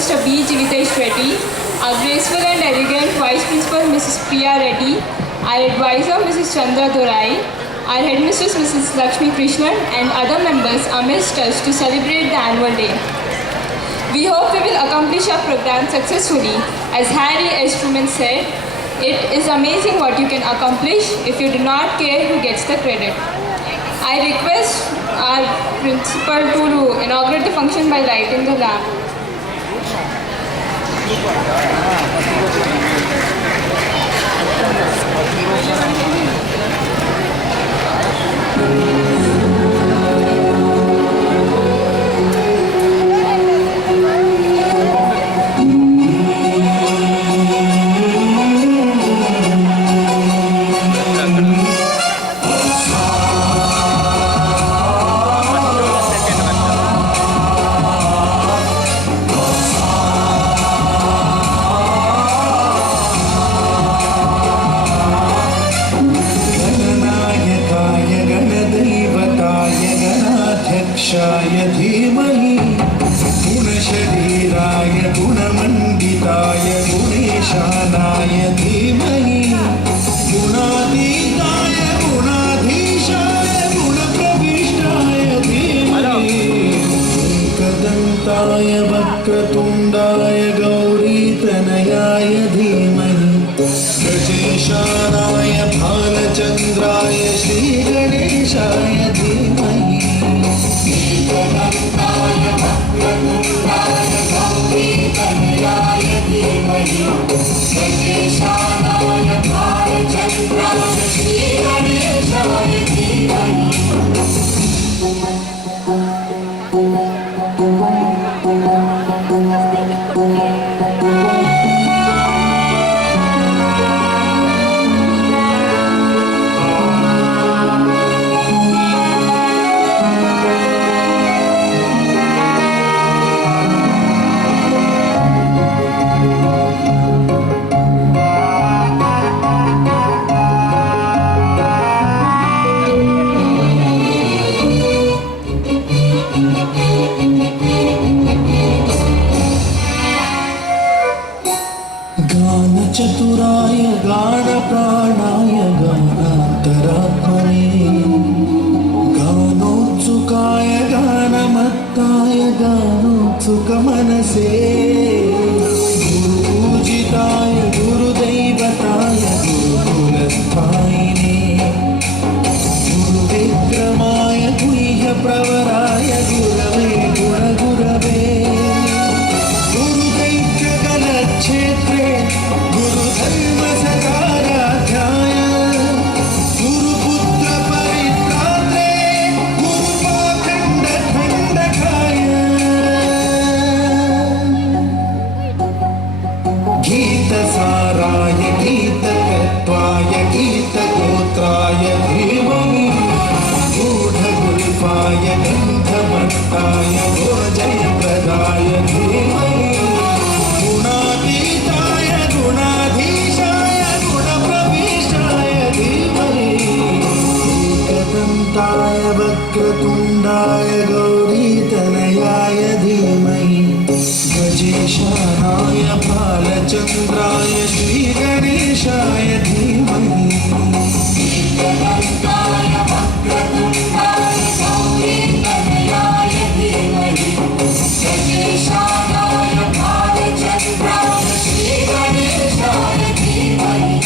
Mr. B. Jivitesh Reddy, our graceful and elegant Vice Principal Mrs. Priya Reddy, our advisor Mrs. Chandra Dorai, our headmistress Mrs. Lakshmi Krishnan, and other members amidst us to celebrate the annual day. We hope we will accomplish our program successfully. As Harry S. Truman said, it is amazing what you can accomplish if you do not care who gets the credit. I request our principal to inaugurate the function by lighting the lamp. शाय धीमहि गुणशरीराय गुणमण्डिताय गुणेशानाय धीमहि गुणातीताय गुणाधीशाय गुणप्रविष्टाय धीमहि एकदन्ताय वक्रतुण्डाय गौरीतनयाय धीमहि गजेशानाय भालचन्द्राय श्रीगणेशाय धीमहि एकदन्ताय वक्रतुण्डाय गौरीतनयाय धीमहि गजेशानाय भालचन्द्राय श्रीगणेशाय धीमहि चतुराय गानप्राणाय गानान्तरात्मने गानोत्सुकाय गानमत्ताय गानोत्सुकमनसे गुरुपूजिताय गुरुदैवताय गुरुकुलस्थायिने गुरुविक्रमाय गुह्यप्रवराय गुरवे गुणगुरवे गुरुदैत्यगणक्षेत्रे गुरुधर्मसकाराध्याय गुरुपुत्र परित्रात्रे गुरुपाखण्डखण्डकाय गीतसाराय गीततत्त्वाय गीतगोत्राय धीमहि गूढगुल्फाय गन्धमट्टाय गोजयप्रदाय धीमहि गुणातीताय गुणाधीशाय गुणप्रविष्टाय धीमहि एकदन्ताय वक्रतुण्डाय गौरीतनयाय धीमहि गजेशानाय भालचन्द्राय श्रीगणेशाय धीमहि एकदन्ताय वक्रतुण्डाय गौरीतनयाय धीमहि गजेशानाय भालचन्द्राय श्रीगणेशाय धीमहि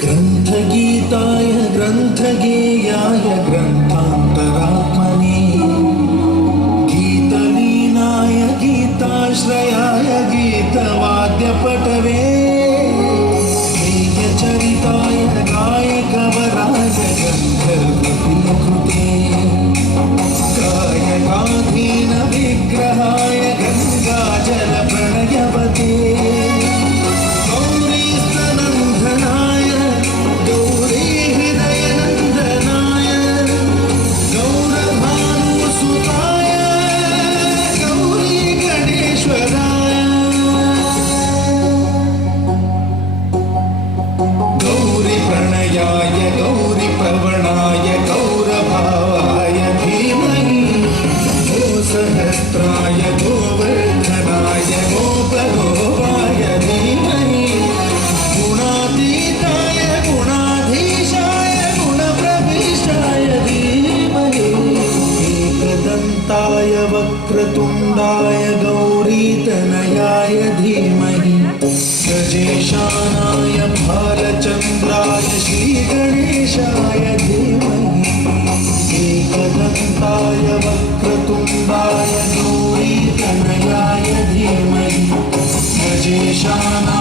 ग्रन्थगीताय ग्रन्थगेयाय ग्रन्थान्तरात्मने गीतलीनाय गीताश्रयाय गीताय ईशानाय